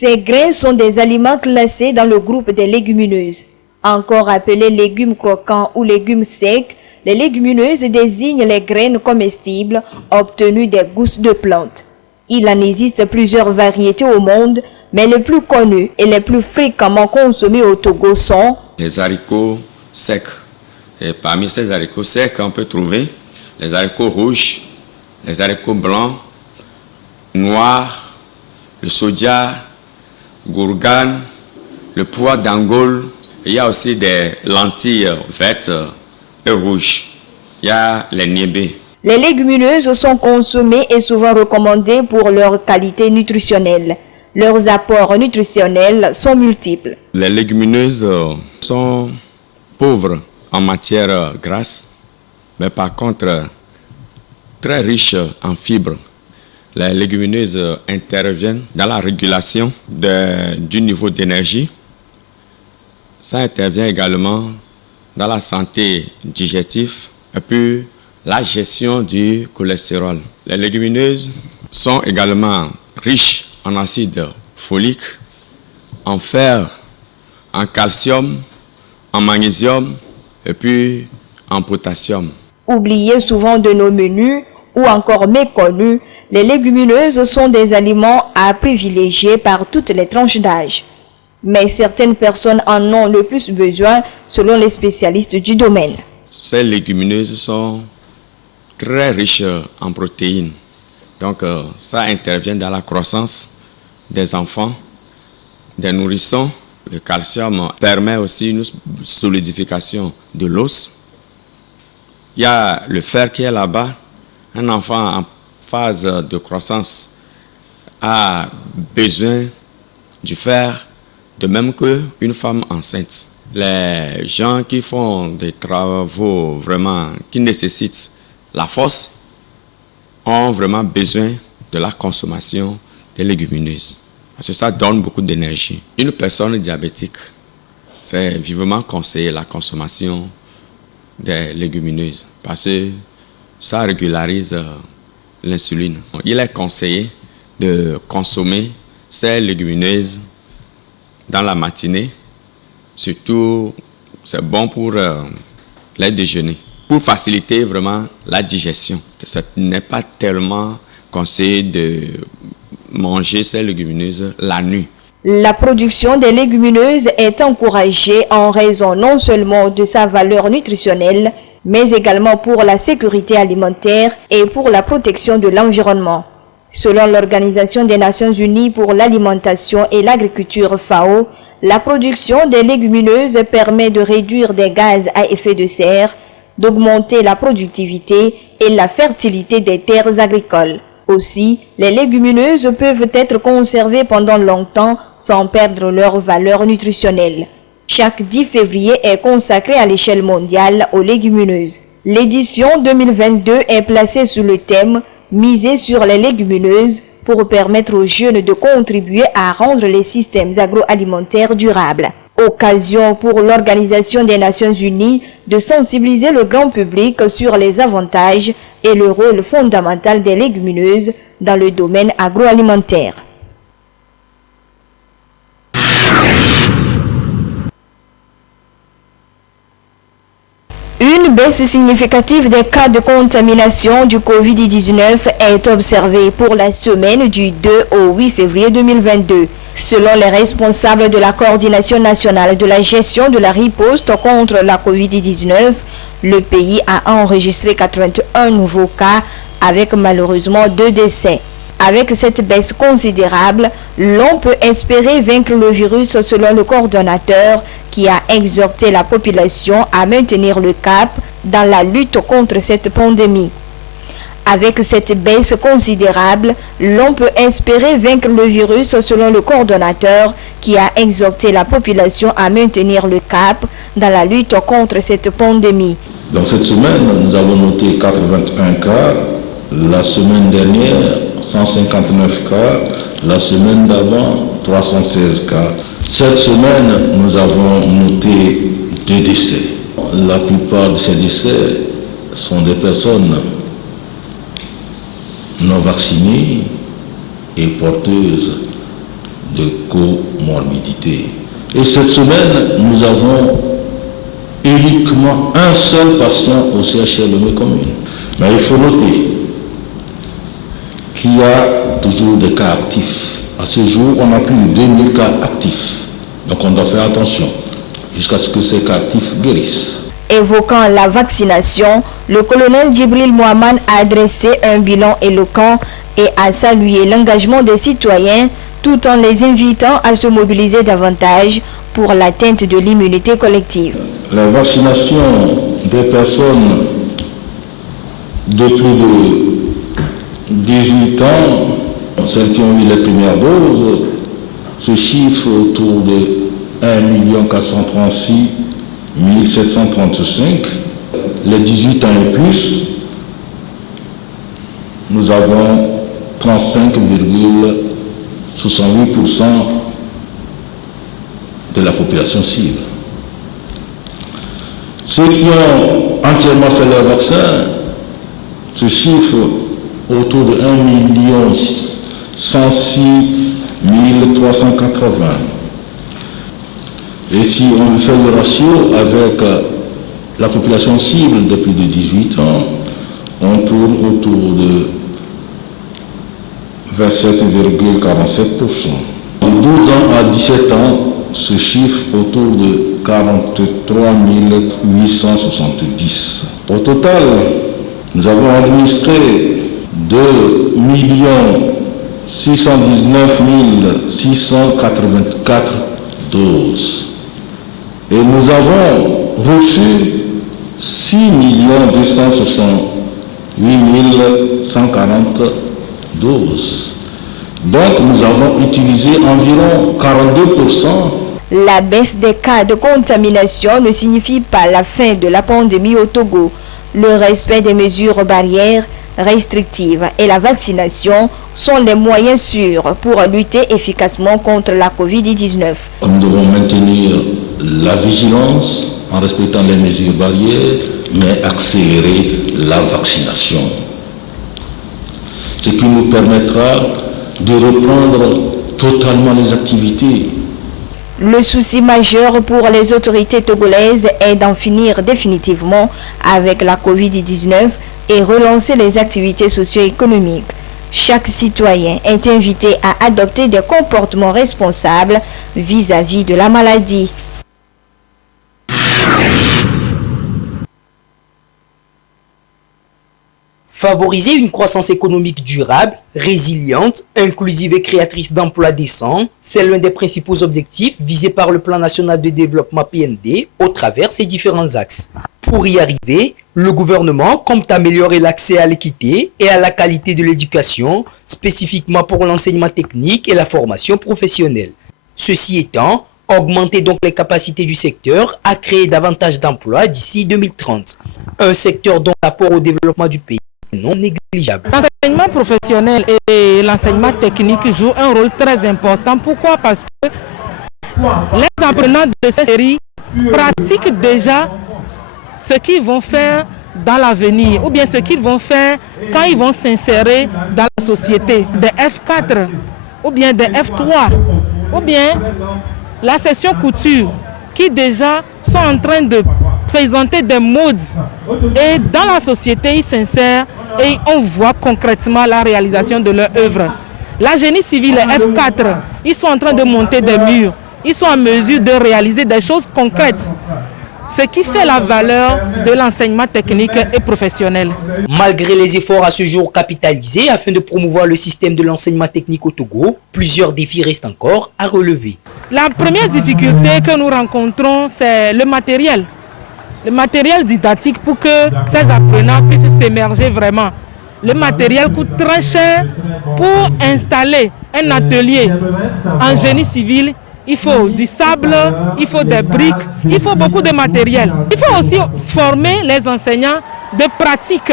Ces grains sont des aliments classés dans le groupe des légumineuses. Encore appelés légumes croquants ou légumes secs, les légumineuses désignent les graines comestibles obtenues des gousses de plantes. Il en existe plusieurs variétés au monde, mais les plus connues et les plus fréquemment consommées au Togo sont les haricots secs. Et parmi ces haricots secs, on peut trouver les haricots rouges, les haricots blancs, noirs, le soja, gourgane, le pois d'Angola. Il y a aussi des lentilles vertes et rouges. Il y a les niébés. Les légumineuses sont consommées et souvent recommandées pour leur qualité nutritionnelle. Leurs apports nutritionnels sont multiples. Les légumineuses sont pauvres en matière grasse, mais par contre très riches en fibres. Les légumineuses interviennent dans la régulation du niveau d'énergie. Ça intervient également dans la santé digestive et puis la gestion du cholestérol. Les légumineuses sont également riches en acide folique, en fer, en calcium, en magnésium et puis en potassium. Oubliées souvent de nos menus ou encore méconnues, les légumineuses sont des aliments à privilégier par toutes les tranches d'âge. Mais certaines personnes en ont le plus besoin selon les spécialistes du domaine. Ces légumineuses sont très riches en protéines. Donc ça intervient dans la croissance des enfants, des nourrissons. Le calcium permet aussi une solidification de l'os. Il y a le fer qui est là-bas. Un enfant en phase de croissance a besoin du fer, de même qu'une femme enceinte. Les gens qui font des travaux vraiment qui nécessitent la force ont vraiment besoin de la consommation des légumineuses. Parce que ça donne beaucoup d'énergie. Une personne diabétique, c'est vivement conseillé la consommation des légumineuses parce que ça régularise l'insuline. Il est conseillé de consommer ces légumineuses dans la matinée. Surtout, c'est bon pour les déjeuners, pour faciliter vraiment la digestion. Ce n'est pas tellement conseillé de manger ces légumineuses la nuit. La production des légumineuses est encouragée en raison non seulement de sa valeur nutritionnelle, mais également pour la sécurité alimentaire et pour la protection de l'environnement. Selon l'Organisation des Nations Unies pour l'alimentation et l'agriculture FAO, la production des légumineuses permet de réduire des gaz à effet de serre, d'augmenter la productivité et la fertilité des terres agricoles. Aussi, les légumineuses peuvent être conservées pendant longtemps sans perdre leur valeur nutritionnelle. Chaque 10 février est consacré à l'échelle mondiale aux légumineuses. L'édition 2022 est placée sous le thème « Miser sur les légumineuses » pour permettre aux jeunes de contribuer à rendre les systèmes agroalimentaires durables. Occasion pour l'Organisation des Nations Unies de sensibiliser le grand public sur les avantages et le rôle fondamental des légumineuses dans le domaine agroalimentaire. Une baisse significative des cas de contamination du Covid-19 est observée pour la semaine du 2 au 8 février 2022. Selon les responsables de la Coordination nationale de la gestion de la riposte contre la Covid-19, le pays a enregistré 81 nouveaux cas avec malheureusement 2 décès. Avec cette baisse considérable, l'on peut espérer vaincre le virus selon le coordonnateur qui a exhorté la population à maintenir le cap dans la lutte contre cette pandémie. Avec cette baisse considérable, l'on peut espérer vaincre le virus selon le coordonnateur qui a exhorté la population à maintenir le cap dans la lutte contre cette pandémie. Donc cette semaine, nous avons noté 81 cas. La semaine dernière, 159 cas. La semaine d'avant, 316 cas. Cette semaine, nous avons noté 2 décès. La plupart de ces décès sont des personnes non vaccinées et porteuses de comorbidité. Et cette semaine, nous avons uniquement un seul patient au CHR Lomé commune. Mais il faut noter qu'il y a toujours des cas actifs. À ce jour, on a plus de 2000 cas actifs. Donc on doit faire attention jusqu'à ce que ces cas actifs guérissent. Évoquant la vaccination, le colonel Djibril Mohamed a dressé un bilan éloquent et a salué l'engagement des citoyens tout en les invitant à se mobiliser davantage pour l'atteinte de l'immunité collective. La vaccination des personnes de plus de 18 ans, celles qui ont eu les premières doses, se chiffre autour de 1 436 735. Les 18 ans et plus, nous avons 35,68% de la population cible. Ceux qui ont entièrement fait leur vaccin se chiffrent autour de 1 106 380. Et si on fait le ratio avec la population cible de plus de 18 ans, on tourne autour de 27,47%. De 12 ans à 17 ans, ce chiffre autour de 43 870. Au total, nous avons administré 2 619 684 doses. Et nous avons reçu 6 268 140 doses. Donc nous avons utilisé environ 42%. La baisse des cas de contamination ne signifie pas la fin de la pandémie au Togo. Le respect des mesures barrières restrictives et la vaccination sont les moyens sûrs pour lutter efficacement contre la Covid-19. Nous devons maintenir la vigilance en respectant les mesures barrières, mais accélérer la vaccination. Ce qui nous permettra de reprendre totalement les activités. Le souci majeur pour les autorités togolaises est d'en finir définitivement avec la Covid-19 et relancer les activités socio-économiques. Chaque citoyen est invité à adopter des comportements responsables vis-à-vis de la maladie. Favoriser une croissance économique durable, résiliente, inclusive et créatrice d'emplois décents, c'est l'un des principaux objectifs visés par le Plan national de développement PND au travers ses différents axes. Pour y arriver, le gouvernement compte améliorer l'accès à l'équité et à la qualité de l'éducation, spécifiquement pour l'enseignement technique et la formation professionnelle. Ceci étant, augmenter donc les capacités du secteur à créer davantage d'emplois d'ici 2030. Un secteur dont l'apport au développement du pays non négligeable. L'enseignement professionnel et l'enseignement technique jouent un rôle très important. Pourquoi? Parce que les apprenants de cette série pratiquent déjà ce qu'ils vont faire dans l'avenir ou bien ce qu'ils vont faire quand ils vont s'insérer dans la société. Des F4 ou bien des F3 ou bien la session couture qui déjà sont en train de présenter des modes et dans la société ils s'insèrent et on voit concrètement la réalisation de leur œuvre. La génie civile, les F4, ils sont en train de monter des murs, ils sont en mesure de réaliser des choses concrètes, ce qui fait la valeur de l'enseignement technique et professionnel. Malgré les efforts à ce jour capitalisés afin de promouvoir le système de l'enseignement technique au Togo, plusieurs défis restent encore à relever. La première difficulté que nous rencontrons, c'est le matériel. Le matériel didactique pour que ces apprenants puissent s'émerger vraiment. Le matériel coûte très cher. Pour installer un atelier en génie civil, il faut du sable, il faut des briques, il faut beaucoup de matériel. Il faut aussi former les enseignants de pratique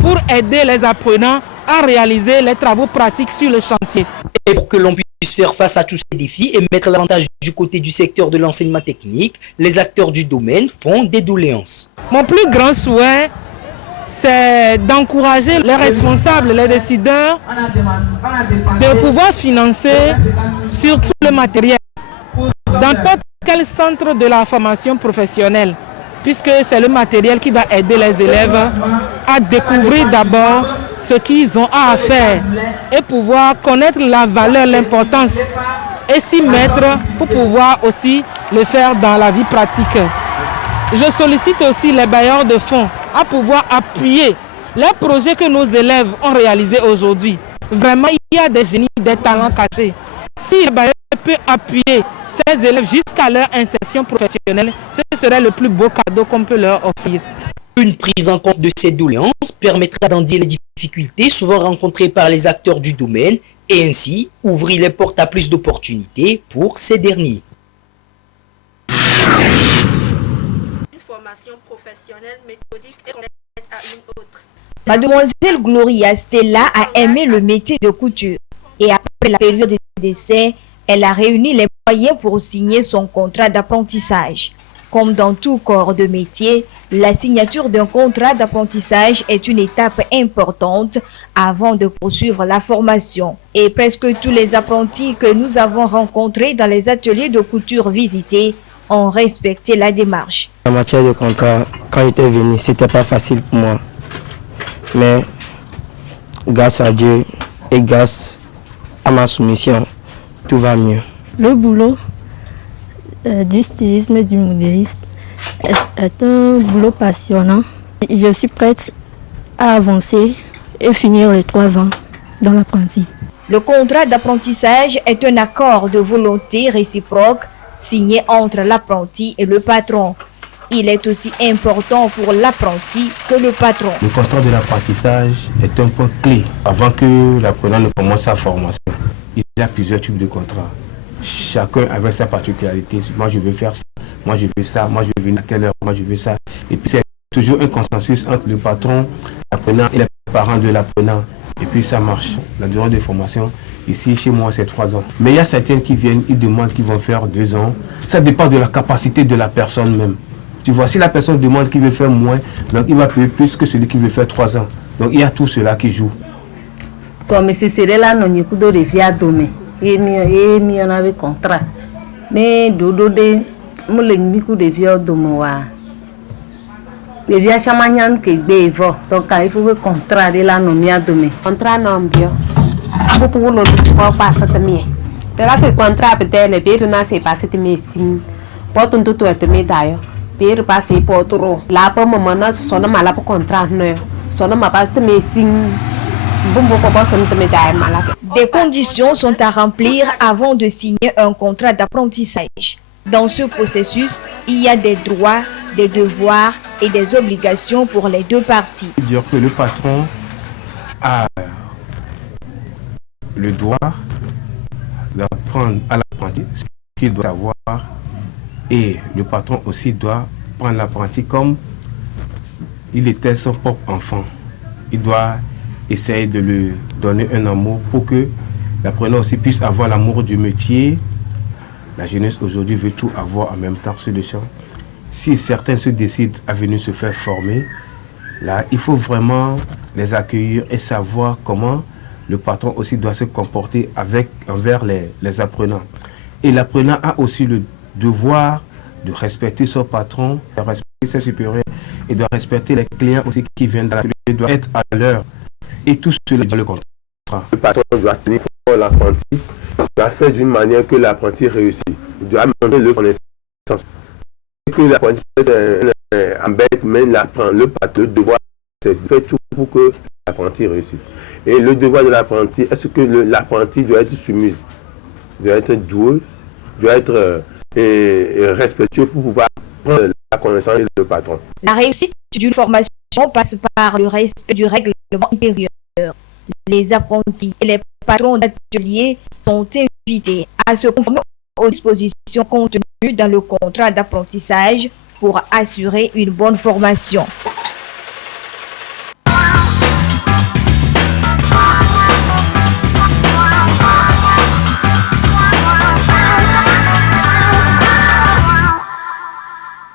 pour aider les apprenants à réaliser les travaux pratiques sur le chantier. Et pour que l'on puisse faire face à tous ces défis et mettre l'avantage du côté du secteur de l'enseignement technique, les acteurs du domaine font des doléances. Mon plus grand souhait, c'est d'encourager les responsables, les décideurs, de pouvoir financer surtout le matériel dans n'importe quel centre de la formation professionnelle, puisque c'est le matériel qui va aider les élèves à découvrir d'abord ce qu'ils ont à faire et pouvoir connaître la valeur, l'importance et s'y mettre pour pouvoir aussi le faire dans la vie pratique. Je sollicite aussi les bailleurs de fonds à pouvoir appuyer les projets que nos élèves ont réalisés aujourd'hui. Vraiment, il y a des génies, des talents cachés. Si les bailleurs peuvent appuyer ces élèves jusqu'à leur insertion professionnelle, ce serait le plus beau cadeau qu'on peut leur offrir. Une prise en compte de ces doléances permettra d'endier les difficultés souvent rencontrées par les acteurs du domaine et ainsi ouvrir les portes à plus d'opportunités pour ces derniers. Une formation professionnelle, méthodique et complète à une autre. Mademoiselle Gloria Stella a aimé le métier de couture et après la période de décès, elle a réuni les moyens pour signer son contrat d'apprentissage. Comme dans tout corps de métier, la signature d'un contrat d'apprentissage est une étape importante avant de poursuivre la formation. Et presque tous les apprentis que nous avons rencontrés dans les ateliers de couture visités ont respecté la démarche. En matière de contrat, quand j'étais venu, c'était pas facile pour moi. Mais grâce à Dieu et grâce à ma soumission, tout va mieux. Le boulot du stylisme et du modéliste est un boulot passionnant. Je suis prête à avancer et finir les 3 ans dans l'apprenti. Le contrat d'apprentissage est un accord de volonté réciproque signé entre l'apprenti et le patron. Il est aussi important pour l'apprenti que le patron. Le contrat de l'apprentissage est un point clé avant que l'apprenant ne commence sa formation. Il y a plusieurs types de contrats. Chacun avec sa particularité. Moi je veux faire ça, moi je veux ça, moi je veux venir à telle heure, moi je veux ça. Et puis c'est toujours un consensus entre le patron, l'apprenant et les parents de l'apprenant. Et puis ça marche. La durée de formation, ici chez moi c'est 3 ans. Mais il y a certains qui viennent, ils demandent qu'ils vont faire 2 ans. Ça dépend de la capacité de la personne même. Tu vois, si la personne demande qu'il veut faire moins, donc il va payer plus que celui qui veut faire 3 ans. Donc il y a tout cela qui joue. Comme si c'était là, non, il y a des filles demain. Et mi on avait contrat. Mais dodo de moulin miku de vieux demain. Les vieux chamanian qui bévo. Donc il faut que contrat de là non mia demain. Contrat non bien. Pour le sport passe à mieux. De là que contrat peut-être les biens n'a c'est pas cette médecine. Porte un tout être médaille. Biens passer pour trop. Là pour moment non son nom là pour contrat non. Son nom passe de médecine. Des conditions sont à remplir avant de signer un contrat d'apprentissage. Dans ce processus, il y a des droits, des devoirs et des obligations pour les deux parties. Dire que le patron a le droit d'apprendre à l'apprenti ce qu'il doit savoir et le patron aussi doit prendre l'apprenti comme il était son propre enfant. Il doit essayer de lui donner un amour pour que l'apprenant aussi puisse avoir l'amour du métier. La jeunesse aujourd'hui veut tout avoir en même temps sur le champ. Si certains se décident à venir se faire former, là, il faut vraiment les accueillir et savoir comment le patron aussi doit se comporter envers les apprenants. Et l'apprenant a aussi le devoir de respecter son patron, de respecter ses supérieurs et de respecter les clients aussi qui viennent de l'atelier, doit être à l'heure. Et tout cela dans le contrat. Le patron doit tenir fort l'apprenti, doit faire d'une manière que l'apprenti réussit. Il doit montrer le connaissance. Que l'apprenti embête, mais le patron, le devoir, c'est de faire tout pour que l'apprenti réussisse. Et le devoir de l'apprenti, est-ce que l'apprenti doit être soumis, doit être doué, doit être respectueux pour pouvoir prendre la connaissance du patron. La réussite d'une formation passe par le respect du règlement intérieur. Les apprentis et les patrons d'atelier sont invités à se conformer aux dispositions contenues dans le contrat d'apprentissage pour assurer une bonne formation.